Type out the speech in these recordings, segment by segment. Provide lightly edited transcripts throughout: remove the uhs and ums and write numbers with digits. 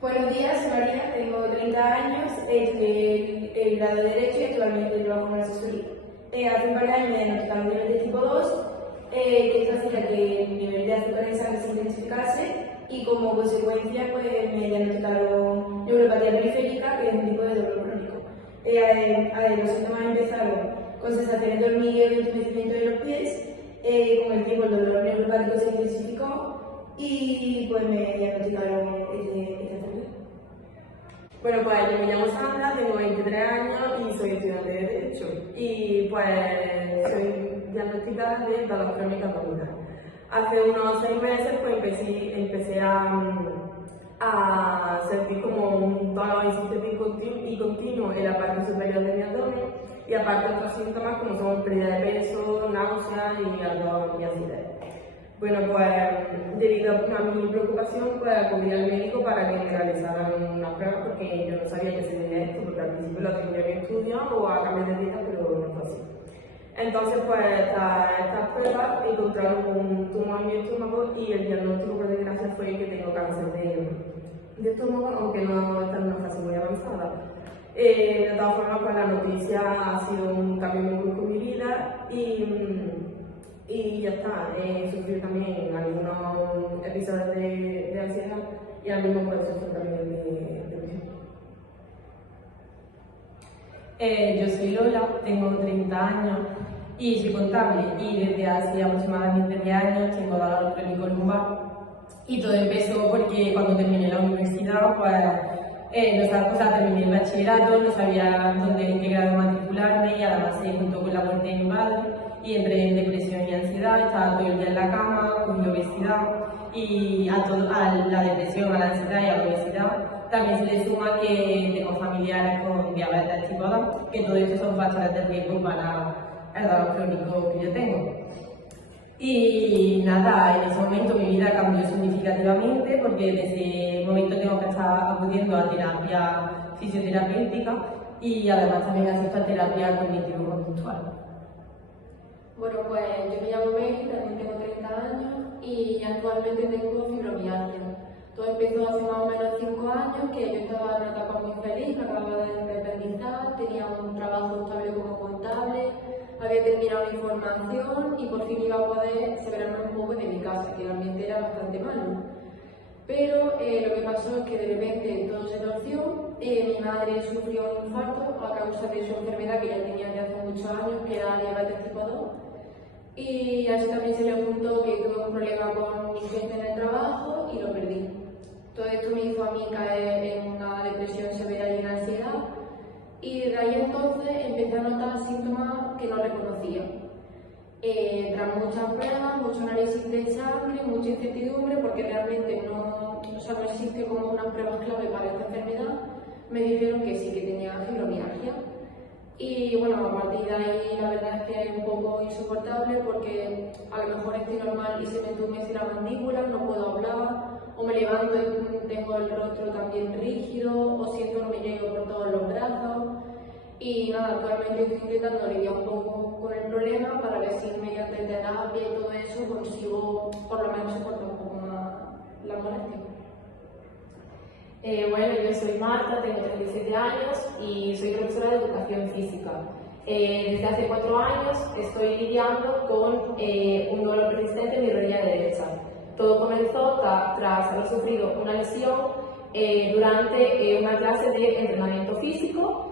Buenos días, soy María, tengo 30 años, estudié el grado de Derecho y actualmente trabajo en una asesoría. Hace un par de años me diagnosticaron diabetes tipo 2, que esto hacía que el nivel de azúcar en sangre se intensificase y como consecuencia pues, me diagnosticaron neuropatía periférica, que es un tipo de dolor crónico. Los síntomas empezaron con sensaciones de hormigueo y entumecimiento de los pies, con el tiempo el dolor neuropático se intensificó y pues me diagnosticaron esta enfermedad. Bueno, pues yo me llamo Sandra, tengo 23 años y soy estudiante de Derecho. Y pues soy diagnosticada de dolor crónico abdominal. Hace unos 6 meses pues empecé a sentir como un dolor insistente y continuo en la parte superior de mi abdomen y aparte otros síntomas como son pérdida de peso, náuseas y ardor y acidez. Bueno, pues debido a mi preocupación, pues acudí al médico para que me realizaran una prueba porque yo no sabía que se debía esto, porque al principio lo tenía que estudiar o a cambiar de dieta, pero no fue así. Entonces, pues estas pruebas encontraron un tumor en mi estómago y el diagnóstico, por desgracia, fue que tengo cáncer de estómago, aunque no está en una fase muy avanzada. De todas formas, pues la noticia ha sido un cambio muy brusco en mi vida y ya está. He sufrido también algunos episodios de ansiedad y ahora mismo puedo sufrir también de depresión. Yo soy Lola, tengo 30 años y soy contable y desde hace aproximadamente 10 años tengo dolor crónico lumbar. Y todo empezó porque cuando terminé la universidad, terminé el bachillerato, no sabía en qué grado matricularme y además se juntó con la muerte de mi padre y entré en depresión y ansiedad, estaba todo el día en la cama, con obesidad y a la depresión, a la ansiedad y a la obesidad también se le suma que tengo familiares con diabetes tipo 2, que todo esto son factores de riesgo para el dolor crónico que yo tengo. Y nada, en ese momento mi vida cambió significativamente porque desde ese momento tengo que estar acudiendo a terapia fisioterapéutica y además también asisto a terapia cognitivo-conductual. Bueno, pues yo me llamo Mary, también tengo 30 años y actualmente tengo fibromialgia. Todo empezó hace más o menos 5 años, que yo estaba en una etapa muy feliz, acababa de independizar, tenía un trabajo estable como contable, había terminado mi formación y por fin iba a poder separarme un poco de mi casa, que el ambiente era bastante malo. Pero lo que pasó es que de repente todo se torció, mi madre sufrió un infarto a causa de su enfermedad que ya tenía desde hace muchos años, que era diabetes tipo 2. Y a eso también se le juntó que tuve un problema con mi jefe en el trabajo y lo perdí. Todo esto me hizo a mí caer en una depresión severa y una ansiedad. Y desde ahí entonces empecé a notar síntomas que no reconocía. Tras muchas pruebas, mucho análisis de sangre, mucha incertidumbre, porque realmente no existe como unas pruebas clave para esta enfermedad, me dijeron que sí, que tenía fibromialgia. Y bueno, a partir de ahí la verdad es que es un poco insoportable porque a lo mejor estoy normal y se me entumece la mandíbula, no puedo hablar, o me levanto y tengo el rostro también rígido, o siento hormigueo por todos los brazos. Y nada, actualmente estoy intentando lidiar un poco con el problema para ver si mediante terapia y todo eso consigo por lo menos soportar un poco más la molestia. Bueno, yo soy Marta, tengo 37 años y soy profesora de educación física. Desde hace 4 años estoy lidiando con un dolor persistente en mi rodilla derecha. Todo comenzó tras haber sufrido una lesión durante una clase de entrenamiento físico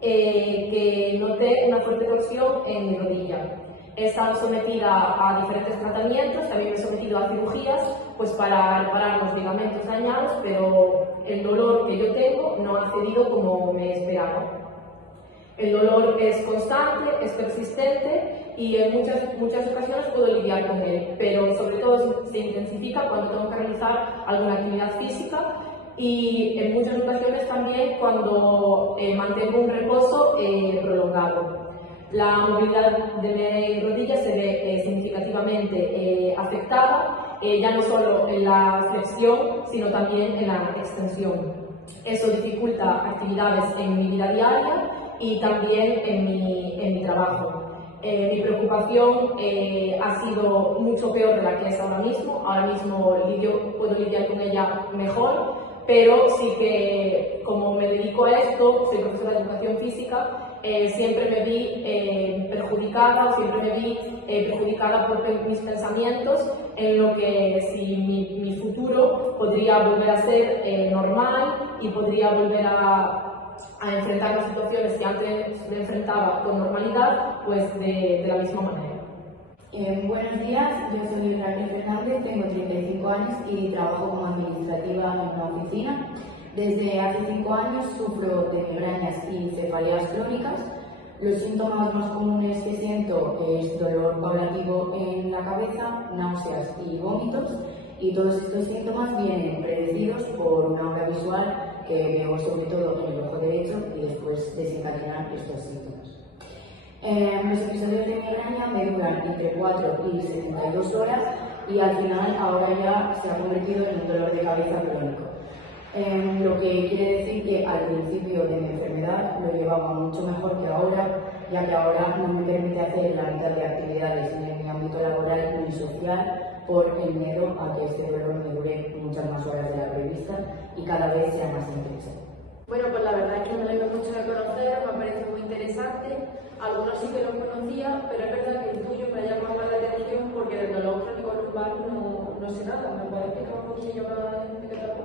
que noté una fuerte torsión en mi rodilla. He estado sometida a diferentes tratamientos, también me he sometido a cirugías pues para reparar los ligamentos dañados, pero el dolor que yo tengo no ha cedido como me esperaba. El dolor es constante, es persistente y en muchas ocasiones puedo lidiar con él, pero sobre todo se intensifica cuando tengo que realizar alguna actividad física y en muchas ocasiones también cuando mantengo un reposo prolongado. La movilidad de mi rodilla se ve significativamente afectada, ya no solo en la flexión, sino también en la extensión. Eso dificulta actividades en mi vida diaria y también en mi trabajo. Mi preocupación ha sido mucho peor de la que es ahora mismo. Ahora mismo puedo lidiar con ella mejor, pero sí que como me dedico a esto, soy profesora de educación física, siempre me vi perjudicada por mis pensamientos, en lo que si mi futuro podría volver a ser normal y podría volver a enfrentar las situaciones que antes me enfrentaba con normalidad, pues de la misma manera. Buenos días, yo soy Raquel Fernández, tengo 35 años y trabajo como administrativa en una oficina. Desde hace 5 años sufro de migrañas y cefaleas crónicas. Los síntomas más comunes que siento es dolor paulativo en la cabeza, náuseas y vómitos, y todos estos síntomas vienen predecidos por una obra visual que veo sobre todo en el ojo derecho y después desencadenan estos síntomas. Los episodios de migraña me duran entre 4 y 72 horas y al final ahora ya se ha convertido en un dolor de cabeza crónico. Lo que quiere decir que al principio de mi enfermedad lo llevaba mucho mejor que ahora, ya que ahora no me permite hacer la mitad de actividades ni en mi ámbito laboral ni social por el miedo a que este dolor me dure muchas más horas de la prevista y cada vez sea más intenso. Bueno, pues la verdad es que me alegro mucho de conoceros, me parece muy interesante. Algunos sí que los conocía, pero es verdad que el tuyo me ha llamado más la atención porque del dolor crónico lumbar no sé nada. ¿Me puedes explicar un poquillo más de qué trata?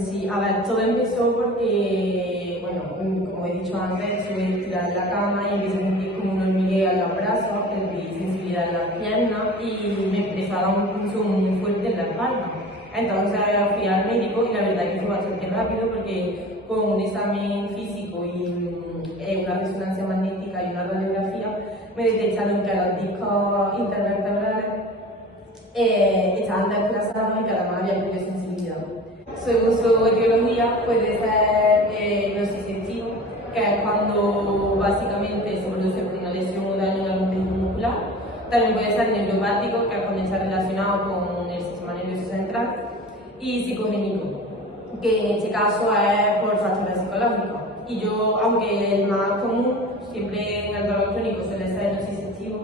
Sí, a ver, todo empezó porque, bueno, como he dicho antes, estuve tirada en la cama y empecé a sentir como un hormigueo en los brazos, perdí sensibilidad en las piernas y me empezó a dar un pulso muy fuerte en la espalda. Entonces fui al médico y la verdad que fue bastante rápido porque con un examen físico y una resonancia magnética y una radiografía me detectaron que los discos intervertebrales estaban desplazados y que además había mucha sensibilidad. Según su etiología puede ser nociceptivo, que es cuando básicamente se produce una lesión o daño en algún tejido muscular. También puede ser neuropático, que es cuando está relacionado con el sistema nervioso central, y psicogénico, que en este caso es por factores psicológicos. Y yo, aunque el más común, siempre en el dolor crónico suele ser nociceptivo,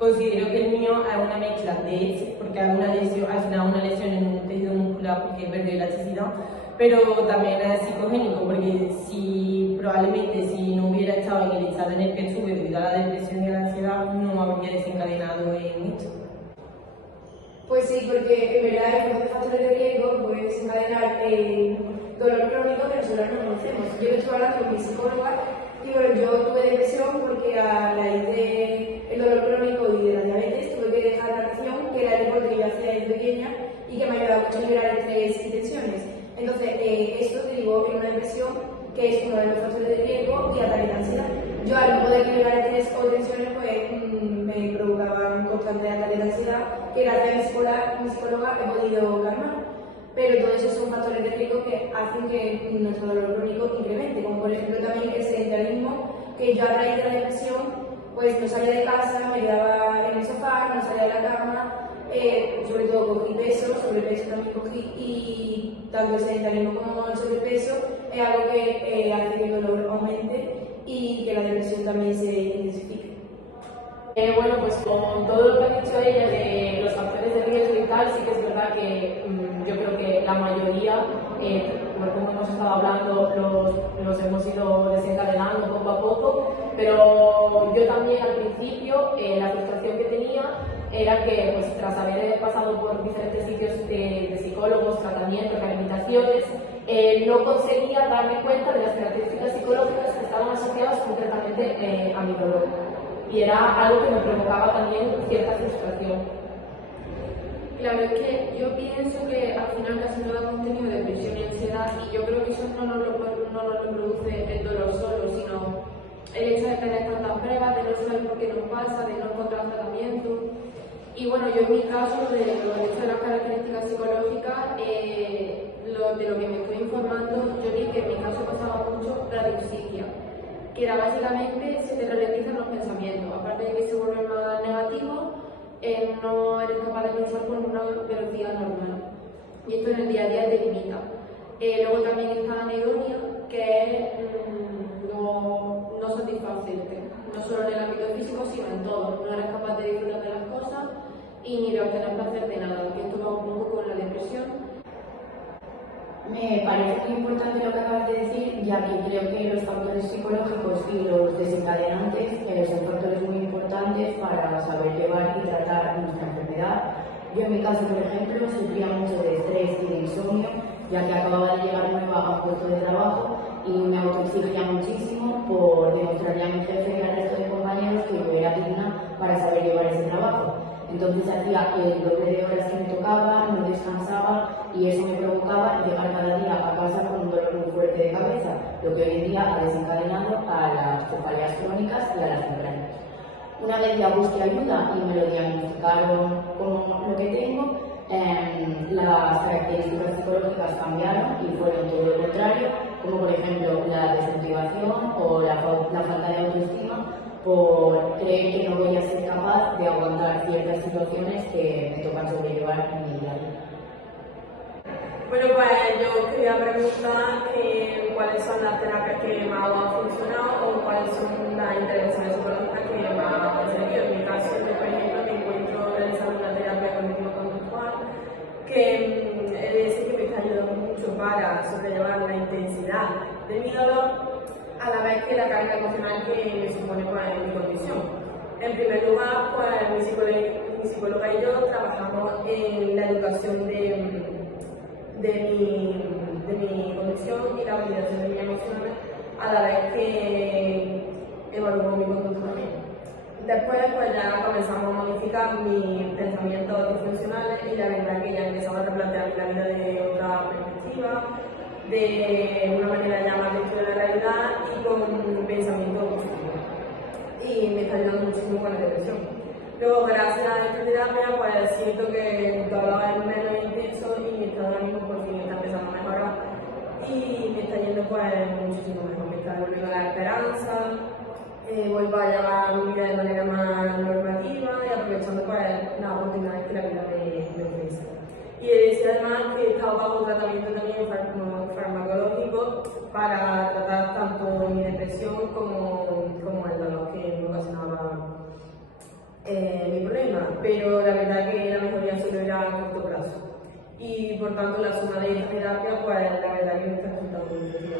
considero que el mío es una mezcla de, porque es una lesión, al final una lesión en un tejido muscular porque perdió elasticidad, pero también es psicogénico, porque probablemente si no hubiera estado en el estado en el que estuve debido a la depresión y a la ansiedad, no habría desencadenado en esto. Pues sí, porque en verdad estos factores de riesgo pueden desencadenar dolor crónico que nosotros no conocemos. Yo estuve hablando con mi psicóloga y bueno, yo tuve depresión porque a raíz del dolor crónico y de la diabetes tuve que dejar la natación, que era el deporte que yo hacía desde pequeña y que me ayudaba mucho a liberar estrés y tensiones. Entonces, esto te digo en una depresión que es uno de los factores de riesgo y ataque de ansiedad. Yo al no poder liberar estrés o tensiones, pues me provocaban constantes ataques de ansiedad que gracias a mi psicóloga he podido calmar. Pero todos esos son factores de riesgo que hacen que nuestro dolor crónico incremente, como por ejemplo también el sedentarismo, que yo a raíz de la depresión pues no salía de casa, me quedaba en el sofá, no salía de la cama, sobre todo cogí peso, sobrepeso también cogí, y tanto el sedentarismo como el sobrepeso es algo que hace que el dolor aumente y que la depresión también se intensifique. Bueno, pues con todo lo que ha dicho ella de los factores de riesgo y tal, sí que es verdad que yo creo que la mayoría, como hemos estado hablando, los hemos ido desencadenando poco a poco, pero yo también al principio la frustración que tenía era que pues, tras haber pasado por diferentes sitios de psicólogos, tratamientos, rehabilitaciones, no conseguía darme cuenta de las características psicológicas que estaban asociadas concretamente a mi dolor. Y era algo que me provocaba también cierta frustración. Claro, es que yo pienso que al final casi todo hemos tenido depresión y ansiedad y yo creo que eso no nos lo produce el dolor solo, sino el hecho de tener tantas pruebas, de no saber por qué nos pasa, de no encontrar tratamiento. Y bueno, yo en mi caso, de lo hecho de las características psicológicas, de lo que me estoy informando, yo vi que en mi caso pasaba mucho radiopsiquia, que era básicamente se te ralentizan los pensamientos, aparte de que se vuelven más negativos, no eres capaz de pensar con una velocidad normal. Y esto en el día a día te limita. Luego también está anedonia, que es no satisfacerte, no solo en el ámbito físico, sino en todo. No eres capaz de disfrutar de las cosas y ni de obtener placer de nada. Y esto va un poco con la depresión. Me parece muy importante lo que acabas de decir, ya que creo que los factores psicológicos y los desencadenantes son factores muy importantes para saber llevar y tratar nuestra enfermedad. Yo en mi caso, por ejemplo, sufría mucho de estrés y de insomnio, ya que acababa de llegar nueva a un puesto de trabajo y me autoexigía muchísimo por demostrarle a mi jefe y al resto de compañeros que yo era digna para saber llevar ese trabajo. Entonces hacía el doble de horas que me tocaba, no descansaba y eso me provocaba llegar cada día a casa con un dolor muy fuerte de cabeza, lo que hoy en día ha desencadenado a las cefaleas crónicas y a las migrañas. Una vez ya busqué ayuda y me lo diagnosticaron con lo que tengo, las características psicológicas cambiaron y fueron todo lo contrario, como por ejemplo la desmotivación o la falta de autoestima por creer que no voy a ser capaz de aguantar ciertas situaciones que me tocan sobrellevar en mi día a día. Bueno, pues yo quería preguntar cuáles son las terapias que más han funcionado o cuáles son las intervenciones psicológicas que más han servido. En mi caso, yo, por ejemplo, me encuentro realizando una terapia cognitivo-conductual que he de decir que me está ayudando mucho para sobrellevar la intensidad de mi dolor a la vez que la carga emocional que me supone pues, mi condición. En primer lugar, pues mi psicóloga y yo trabajamos en la educación de mi condición y la validación de mis emociones a la vez que evaluó mi conducta también. Después pues ya comenzamos a modificar mis pensamientos disfuncionales y la verdad que ya empezaba a replantear la vida de otra perspectiva, de una manera ya más dentro de la realidad y con un pensamiento positivo. Y me está ayudando muchísimo con la depresión. Luego, gracias a esta terapia, pues siento que todo es menos intenso y mi estado de ánimo por fin está empezando a mejorar. Y me está yendo pues muchísimo mejor, me está devolviendo la esperanza, vuelvo a llevar mi vida de manera más normativa y aprovechando pues las oportunidades que la vida me ofrece. Y decía además que he estado bajo tratamiento también farmacológico para tratar tanto mi depresión como el dolor que me ocasionaba mi problema, pero la verdad que la mejoría solo era a corto plazo. Y por tanto la suma de esta terapia, pues la verdad que me está resultando muy efectiva.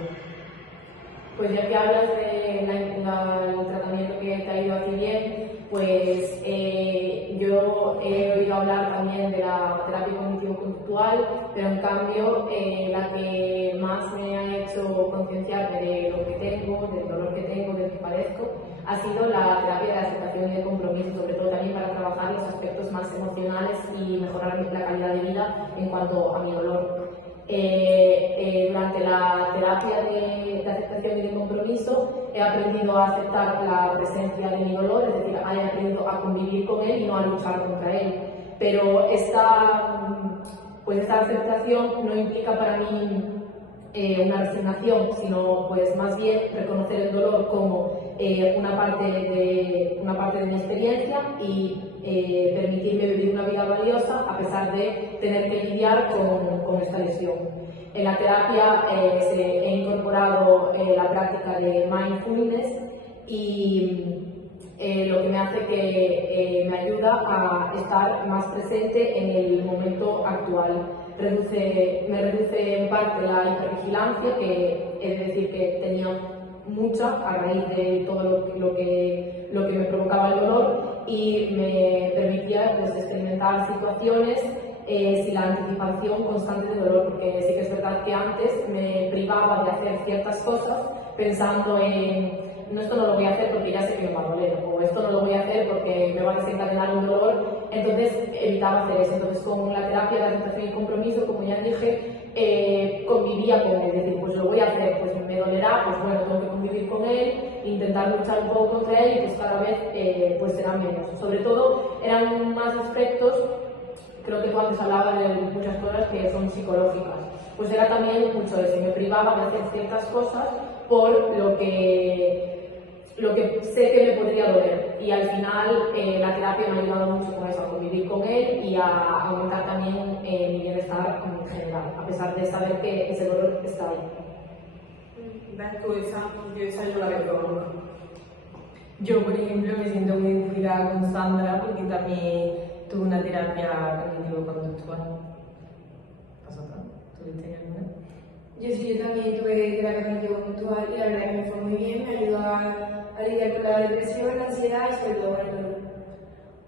Pues ya que hablas del tratamiento que te ha ido aquí bien, pues yo he oído hablar también de la terapia cognitivo-conductual, pero en cambio la que más me ha hecho concienciarme de lo que tengo, del dolor que tengo, del que padezco, ha sido la terapia de aceptación y de compromiso, sobre todo también para trabajar los aspectos más emocionales y mejorar la calidad de vida en cuanto a mi dolor. Durante la terapia de aceptación y de compromiso he aprendido a aceptar la presencia de mi dolor, es decir, he aprendido a convivir con él y no a luchar contra él. Pero esta aceptación no implica para mí una resignación, sino pues más bien reconocer el dolor como una parte de mi experiencia y permitirme vivir una vida valiosa a pesar de tener que lidiar con esta lesión. En la terapia he incorporado la práctica de mindfulness y lo que me hace que me ayuda a estar más presente en el momento actual. Me reduce en parte la hipervigilancia, que he de decir que tenía mucha a raíz de todo lo que me provocaba el dolor, y me permitía pues, experimentar situaciones sin la anticipación constante de dolor, porque sí que es verdad que antes me privaba de hacer ciertas cosas pensando en no, esto no lo voy a hacer porque ya sé que me va a doler, o esto no lo voy a hacer porque me va a desencadenar un dolor, entonces evitaba hacer eso. Entonces con la terapia de aceptación y compromiso, como ya dije, convivía con él, es decir, pues lo voy a hacer, pues me dolerá, pues bueno, tengo que convivir con él, intentar luchar un poco contra él y pues cada vez pues será menos. Sobre todo eran más aspectos, creo que tú antes hablabas de muchas cosas que son psicológicas, pues era también mucho eso, me privaba de hacer ciertas cosas por lo que sé que me podría doler, y al final la terapia me ha ayudado mucho con eso, a convivir con él y a aumentar también mi bienestar en general, a pesar de saber que ese dolor está ahí. ¿Ves tú esa yo la veo nunca? Yo, por ejemplo, me siento muy identificada con Sandra porque también tuve una terapia cognitivo-conductual. ¿Vosotros? ¿Tuviste alguna? Yo sí, yo también tuve terapia cognitivo-conductual y la verdad que me fue muy bien, me ayudó a lidiar con la depresión, la ansiedad y sobre todo con el dolor.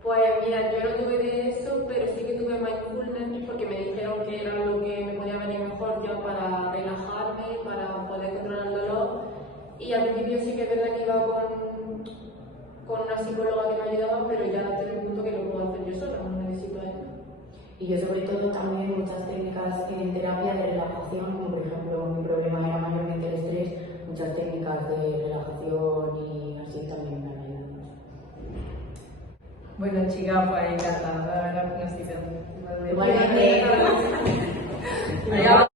Pues mira, yo no tuve de eso, pero sí que tuve mindfulness porque me dijeron que era lo que me podía venir mejor ya para relajarme, para poder controlar el dolor. Y al principio sí que es verdad que iba con una psicóloga que me ayudaba, pero ya hasta el punto que lo puedo hacer yo sola, no necesito ayuda. Y yo sobre todo también muchas técnicas en terapia de relajación, como por ejemplo mi problema era mayormente el estrés, muchas técnicas de relajación y así también me han ayudado. Bueno, chicas, pues encantada de la conversación. Igualmente. Adiós.